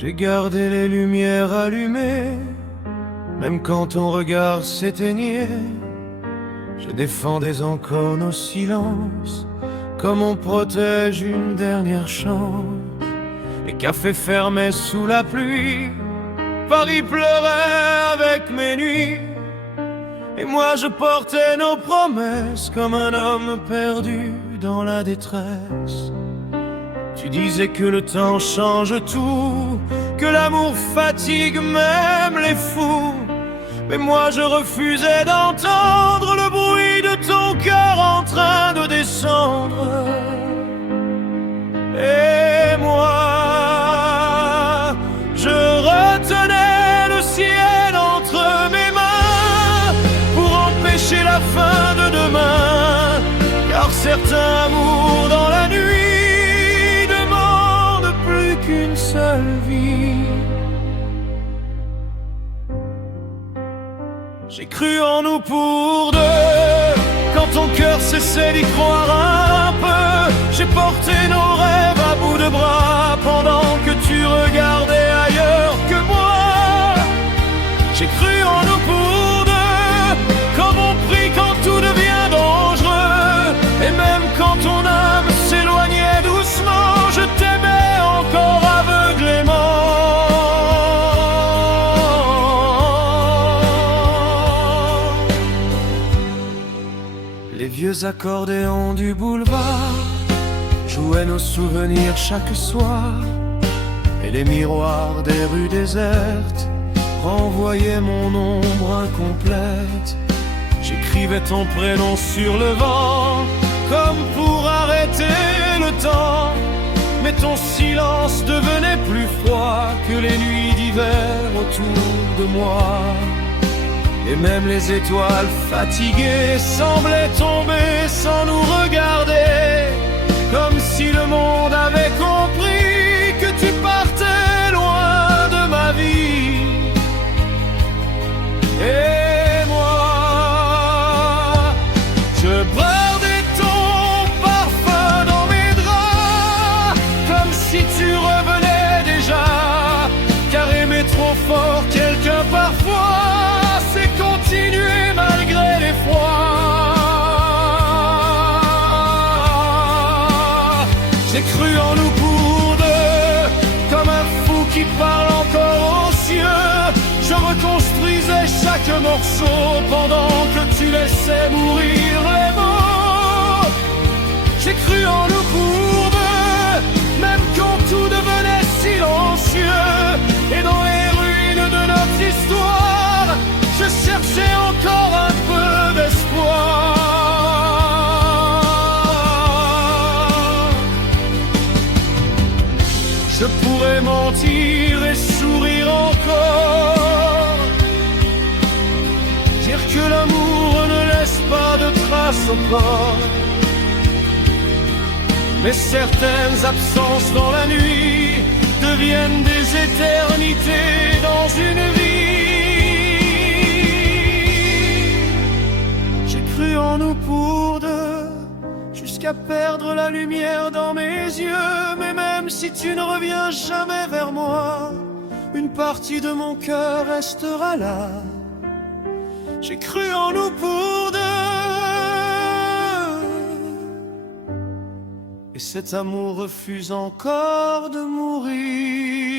J'ai gardé les lumières allumées, même quand ton regard s'éteignait. Je défendais encore nos silences, comme on protège une dernière chance. Les cafés fermaient sous la pluie, Paris pleurait avec mes nuits. Et moi je portais nos promesses comme un homme perdu dans la détresse. Tu disais que le temps change tout, que l'amour fatigue même les fous. Mais moi je refusais d'entendre le bruit de ton cœur en train de descendre. Et moi, je retenais le ciel entre mes mains pour empêcher la fin de demain. Car certains amours dans la nuit demandent plus qu'une seule vie. J'ai cru en nous pour deux, quand ton cœur cessait d'y croire un peu. J'ai porté nos rêves à bout de bras pendant que tu regardais ailleurs que moi. J'ai cru en nous pour deux, comme on prie quand tout devient dangereux. Et même quand ton âme s'éloignait doucement, je t'aimais encore aveuglément. Les vieux accordéons du boulevard jouaient nos souvenirs chaque soir, et les miroirs des rues désertes renvoyaient mon ombre incomplète. J'écrivais ton prénom sur le vent, comme pour arrêter le temps. Mais ton silence devenait plus froid que les nuits d'hiver autour de moi. Et même les étoiles fatiguées semblaient tomber sans nous regarder, comme si le monde avait compris que tu partais loin de ma vie. Et moi, je bradais ton parfum dans mes draps, comme si tu revenais déjà. Car aimer trop fort quelqu'un parfois, c'est continuer malgré l'effroi. J'ai cru en nous pour deux, comme un fou qui parle encore aux cieux. Je reconstruisais chaque morceau pendant que tu laissais mourir les mots. J'ai cru en nous pour deux, même quand tout devenait silencieux. Et dans les ruines de notre histoire, je cherchais encore un peu d'espoir. Je pourrais mentir et sourire encore, dire que l'amour ne laisse pas de traces au corps. Mais certaines absences dans la nuit deviennent des éternités dans une vie. J'ai cru en nous pour deux, jusqu'à perdre la lumière dans mes yeux. Mais même si tu ne reviens jamais vers moi, une partie de mon cœur restera là. J'ai cru en nous pour deux, et cet amour refuse encore de mourir.